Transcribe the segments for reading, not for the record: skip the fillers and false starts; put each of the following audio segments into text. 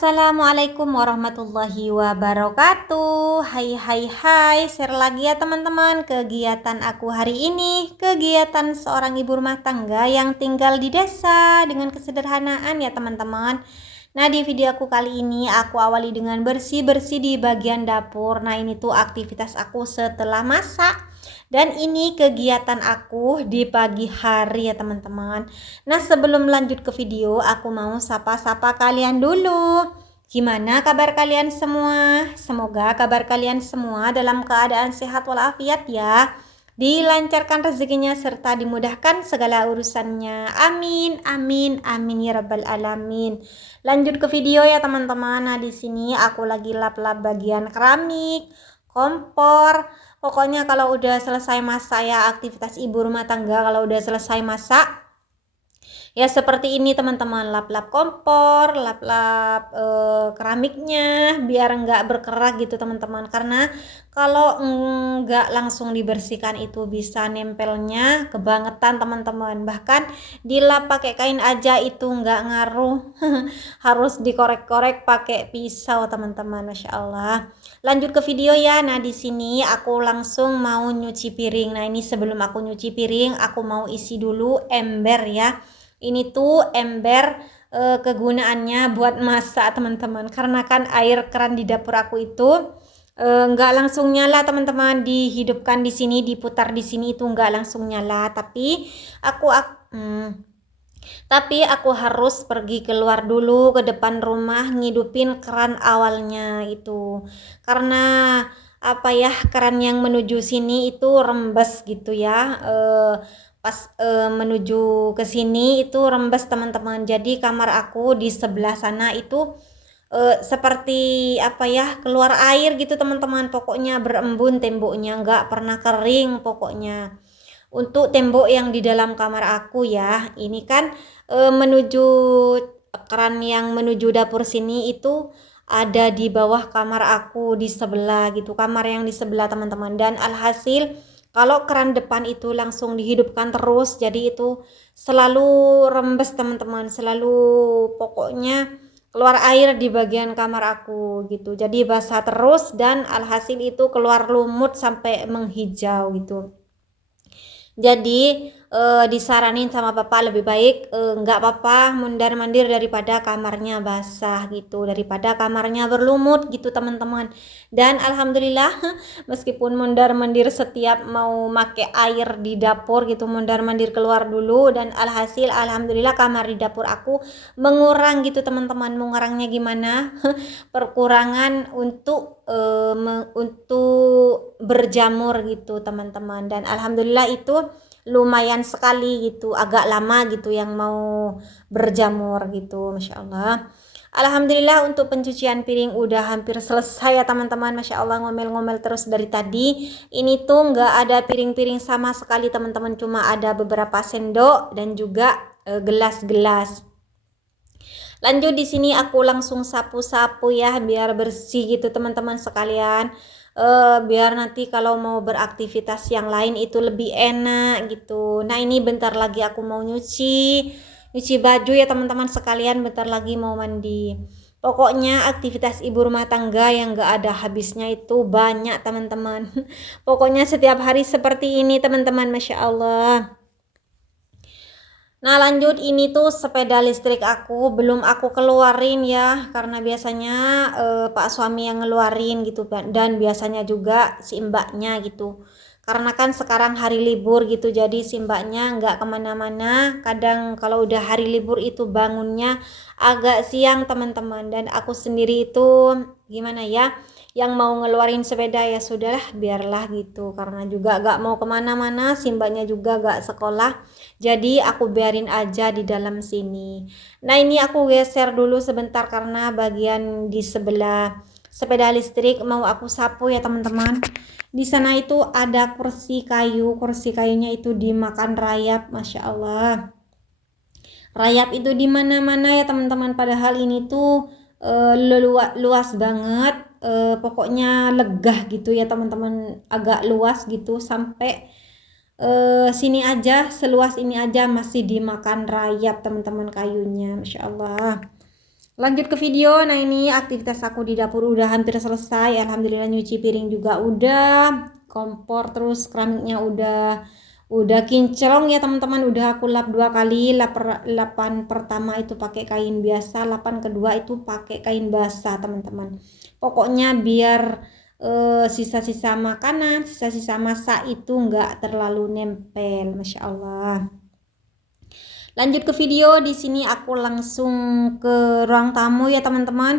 Assalamualaikum warahmatullahi wabarakatuh. Hai hai hai, share lagi ya teman-teman kegiatan aku hari ini. Kegiatan seorang ibu rumah tangga yang tinggal di desa dengan kesederhanaan ya teman-teman. Nah, di video aku kali ini aku awali dengan bersih-bersih di bagian dapur. Nah, ini tuh aktivitas aku setelah masak. Dan ini kegiatan aku di pagi hari ya teman-teman. Nah, sebelum lanjut ke video, aku mau sapa-sapa kalian dulu. Gimana kabar kalian semua? Semoga kabar kalian semua dalam keadaan sehat walafiat ya. Dilancarkan rezekinya serta dimudahkan segala urusannya. Amin, amin, amin ya rabbal alamin. Lanjut ke video ya teman-teman. Nah, di sini aku lagi lap-lap bagian keramik, kompor. Pokoknya kalau udah selesai masak ya, aktivitas ibu rumah tangga kalau udah selesai masak ya seperti ini teman-teman, lap-lap kompor, lap-lap keramiknya biar enggak berkerak gitu teman-teman, karena kalau enggak langsung dibersihkan itu bisa nempelnya kebangetan teman-teman. Bahkan dilap pakai kain aja itu enggak ngaruh. Harus dikorek-korek pakai pisau teman-teman, Masya Allah. Lanjut ke video ya. Nah, di sini aku langsung mau nyuci piring. Nah, ini sebelum aku nyuci piring, aku mau isi dulu ember ya. Ini tuh ember kegunaannya buat masak teman-teman, karena kan air keran di dapur aku itu nggak langsung nyala teman-teman. Dihidupkan di sini, diputar di sini itu nggak langsung nyala, tapi aku harus pergi keluar dulu ke depan rumah ngidupin keran awalnya itu, karena apa ya, keran yang menuju sini itu rembes gitu ya. Pas menuju ke sini itu rembes teman-teman. Jadi kamar aku di sebelah sana itu seperti apa ya, keluar air gitu teman-teman. Pokoknya berembun temboknya, nggak pernah kering pokoknya. Untuk tembok yang di dalam kamar aku ya, ini kan menuju keran yang menuju dapur sini itu ada di bawah kamar aku di sebelah gitu, kamar yang di sebelah teman-teman. Dan alhasil kalau keran depan itu langsung dihidupkan terus, jadi itu selalu rembes teman-teman, selalu pokoknya keluar air di bagian kamar aku gitu. Jadi basah terus dan alhasil itu keluar lumut sampai menghijau gitu. Jadi disaranin sama papa lebih baik nggak apa-apa mondar-mandir daripada kamarnya basah gitu, daripada kamarnya berlumut gitu teman-teman. Dan alhamdulillah meskipun mondar-mandir setiap mau make air di dapur gitu, mondar-mandir keluar dulu, dan alhasil alhamdulillah kamar di dapur aku mengurang gitu teman-teman. Mengurangnya gimana? Perkurangan untuk berjamur gitu teman-teman. Dan alhamdulillah itu lumayan sekali gitu, agak lama gitu yang mau berjamur gitu, Masya Allah. Alhamdulillah untuk pencucian piring udah hampir selesai ya teman-teman. Masya Allah, ngomel-ngomel terus dari tadi. Ini tuh nggak ada piring-piring sama sekali teman-teman, cuma ada beberapa sendok dan juga gelas-gelas. Lanjut di sini aku langsung sapu-sapu ya biar bersih gitu teman-teman sekalian. Biar nanti kalau mau beraktivitas yang lain itu lebih enak gitu. Nah, ini bentar lagi aku mau nyuci baju ya teman-teman sekalian, bentar lagi mau mandi. Pokoknya aktivitas ibu rumah tangga yang gak ada habisnya itu banyak teman-teman. Pokoknya setiap hari seperti ini teman-teman, Masya Allah. Nah, lanjut ini tuh sepeda listrik aku belum aku keluarin ya, karena biasanya pak suami yang ngeluarin gitu, dan biasanya juga si mbaknya gitu, karena kan sekarang hari libur gitu, jadi si mbaknya nggak kemana-mana. Kadang kalau udah hari libur itu bangunnya agak siang teman-teman, dan aku sendiri itu gimana ya, yang mau ngeluarin sepeda ya sudahlah biarlah gitu, karena juga gak mau kemana-mana, si mbaknya juga gak sekolah, jadi aku biarin aja di dalam sini. Nah, ini aku geser dulu sebentar karena bagian di sebelah sepeda listrik mau aku sapu ya teman-teman. Di sana itu ada kursi kayunya itu dimakan rayap, masya Allah. Rayap itu di mana-mana ya teman-teman, padahal ini tuh luas banget, pokoknya legah gitu ya teman-teman, agak luas gitu sampai sini aja, seluas ini aja masih dimakan rayap teman-teman kayunya, masya Allah. Lanjut ke video. Nah, ini aktivitas aku di dapur udah hampir selesai, alhamdulillah. Nyuci piring juga udah, kompor terus keramiknya udah kinclong ya teman-teman. Udah aku lap 2 kali, lapan pertama itu pakai kain biasa, lapan kedua itu pakai kain basah teman-teman. Pokoknya biar sisa-sisa makanan, sisa-sisa masak itu nggak terlalu nempel, masya Allah. Lanjut ke video. Di sini aku langsung ke ruang tamu ya teman-teman.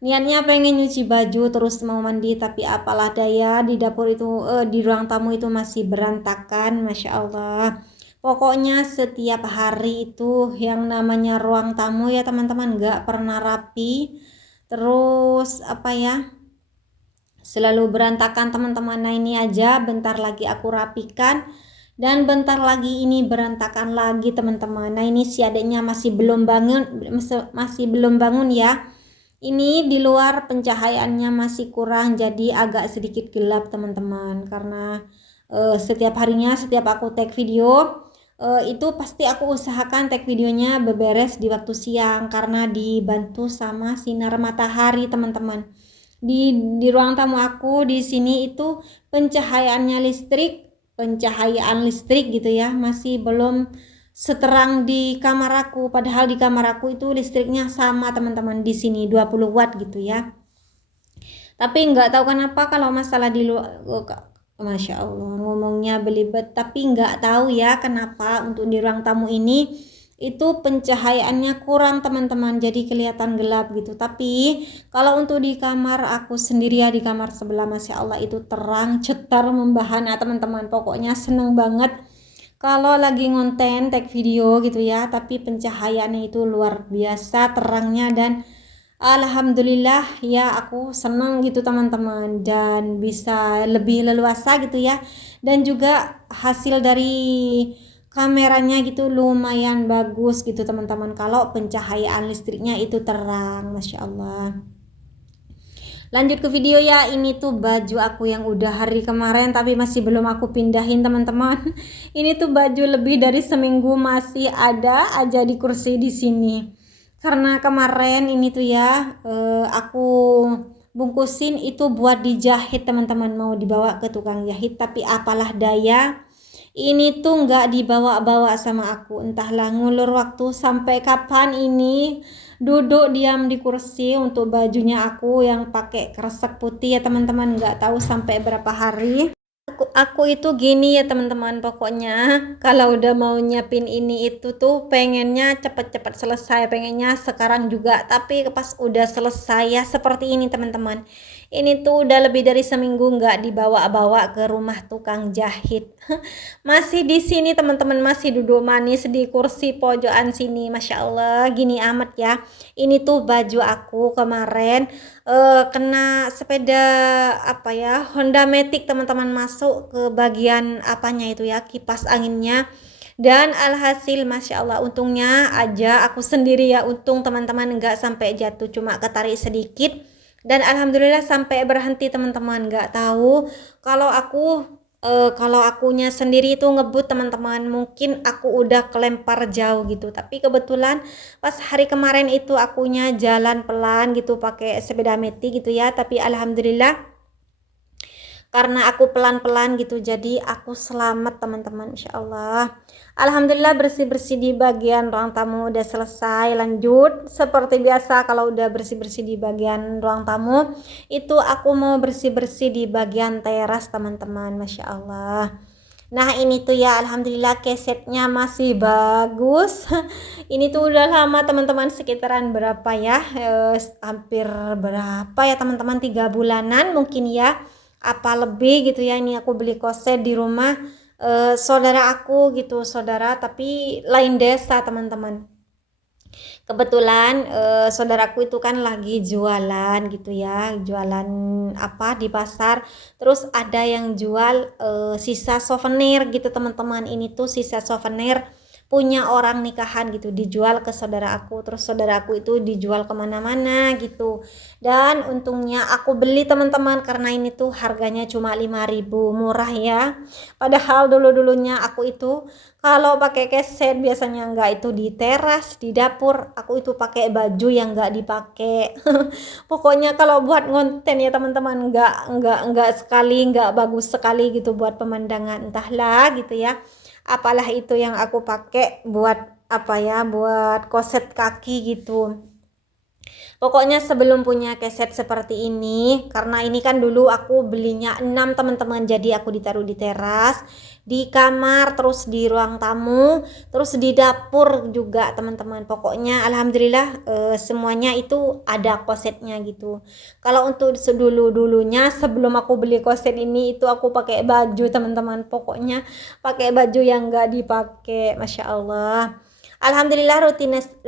Niatnya pengen nyuci baju terus mau mandi, tapi apalah daya, di dapur itu di ruang tamu itu masih berantakan, masya Allah. Pokoknya setiap hari itu yang namanya ruang tamu ya teman-teman nggak pernah rapi. Terus apa ya, selalu berantakan teman-teman. Nah, ini aja bentar lagi aku rapikan dan bentar lagi ini berantakan lagi teman-teman. Nah, ini si adiknya masih belum bangun ya. Ini di luar pencahayaannya masih kurang, jadi agak sedikit gelap teman-teman, karena setiap harinya setiap aku take video itu pasti aku usahakan take videonya beberes di waktu siang karena dibantu sama sinar matahari teman-teman. Di ruang tamu aku di sini itu pencahayaan listrik gitu ya, masih belum seterang di kamar aku, padahal di kamar aku itu listriknya sama teman-teman, di sini 20 watt gitu ya. Tapi nggak tahu kenapa kalau masalah di luar, masya Allah ngomongnya belibet, tapi nggak tahu ya kenapa untuk di ruang tamu ini itu pencahayaannya kurang teman-teman, jadi kelihatan gelap gitu. Tapi kalau untuk di kamar aku sendiri ya, di kamar sebelah, masya Allah itu terang cetar membahana teman-teman. Pokoknya seneng banget kalau lagi ngonten tag video gitu ya, tapi pencahayaannya itu luar biasa terangnya, dan alhamdulillah ya aku senang gitu teman-teman, dan bisa lebih leluasa gitu ya. Dan juga hasil dari kameranya gitu lumayan bagus gitu teman-teman, kalau pencahayaan listriknya itu terang, masya Allah. Lanjut ke video ya. Ini tuh baju aku yang udah hari kemarin tapi masih belum aku pindahin teman-teman. Ini tuh baju lebih dari seminggu masih ada aja di kursi di sini. Karena kemarin ini tuh ya aku bungkusin itu buat dijahit teman-teman, mau dibawa ke tukang jahit, tapi apalah daya ini tuh nggak dibawa-bawa sama aku. Entahlah ngulur waktu sampai kapan ini duduk diam di kursi untuk bajunya aku yang pakai kresek putih ya teman-teman, nggak tahu sampai berapa hari. Aku itu gini ya teman-teman, pokoknya kalau udah mau nyiapin ini itu tuh pengennya cepet-cepet selesai, pengennya sekarang juga, tapi pas udah selesai ya seperti ini teman-teman. Ini tuh udah lebih dari seminggu nggak dibawa-bawa ke rumah tukang jahit. Masih di sini teman-teman, masih duduk manis di kursi pojokan sini, masya Allah gini amat ya. Ini tuh baju aku kemarin kena sepeda apa ya, Honda Matic teman-teman, masuk ke bagian apanya itu ya, kipas anginnya. Dan alhasil masya Allah untungnya aja aku sendiri ya, untung teman-teman nggak sampai jatuh, cuma ketarik sedikit. Dan alhamdulillah sampai berhenti teman-teman. Nggak tahu kalau kalau akunya sendiri itu ngebut teman-teman, mungkin aku udah kelempar jauh gitu. Tapi kebetulan pas hari kemarin itu akunya jalan pelan gitu pakai sepeda meti gitu ya, tapi alhamdulillah karena aku pelan-pelan gitu jadi aku selamat teman-teman, insya Allah. Alhamdulillah bersih-bersih di bagian ruang tamu udah selesai. Lanjut seperti biasa, kalau udah bersih-bersih di bagian ruang tamu itu aku mau bersih-bersih di bagian teras teman-teman, masya Allah. Nah, ini tuh ya alhamdulillah kesetnya masih bagus. Ini tuh udah lama teman-teman, sekitaran berapa ya, hampir berapa ya teman-teman, 3 bulanan mungkin ya, apa lebih gitu ya. Ini aku beli koset di rumah saudara aku gitu, saudara tapi lain desa teman-teman. Kebetulan, saudaraku itu kan lagi jualan gitu ya, jualan apa di pasar, terus ada yang jual, sisa souvenir gitu teman-teman. Ini tuh sisa souvenir punya orang nikahan gitu, dijual ke saudara aku, terus saudara aku itu dijual kemana mana gitu. Dan untungnya aku beli teman-teman, karena ini tuh harganya cuma 5.000, murah ya. Padahal dulu-dulunya aku itu kalau pakai keset biasanya nggak itu di teras, di dapur, aku itu pakai baju yang nggak dipakai. Pokoknya kalau buat ngonten ya teman-teman, nggak sekali, nggak bagus sekali gitu buat pemandangan, entahlah gitu ya. Apalah itu yang aku pakai buat apa ya, buat koset kaki gitu. Pokoknya sebelum punya keset seperti ini, karena ini kan dulu aku belinya 6 teman-teman, jadi aku ditaruh di teras, di kamar, terus di ruang tamu, terus di dapur juga teman-teman. Pokoknya alhamdulillah, semuanya itu ada kosetnya gitu. Kalau untuk sedulu-dulunya sebelum aku beli koset ini itu aku pakai baju teman-teman. Pokoknya pakai baju yang enggak dipakai, Masya Allah. Alhamdulillah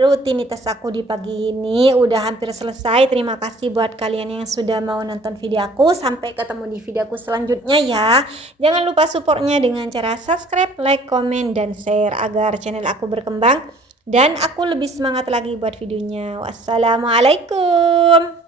rutinitas aku di pagi ini udah hampir selesai. Terima kasih buat kalian yang sudah mau nonton video aku. Sampai ketemu di video aku selanjutnya ya. Jangan lupa supportnya dengan cara subscribe, like, komen, dan share agar channel aku berkembang dan aku lebih semangat lagi buat videonya. Wassalamualaikum.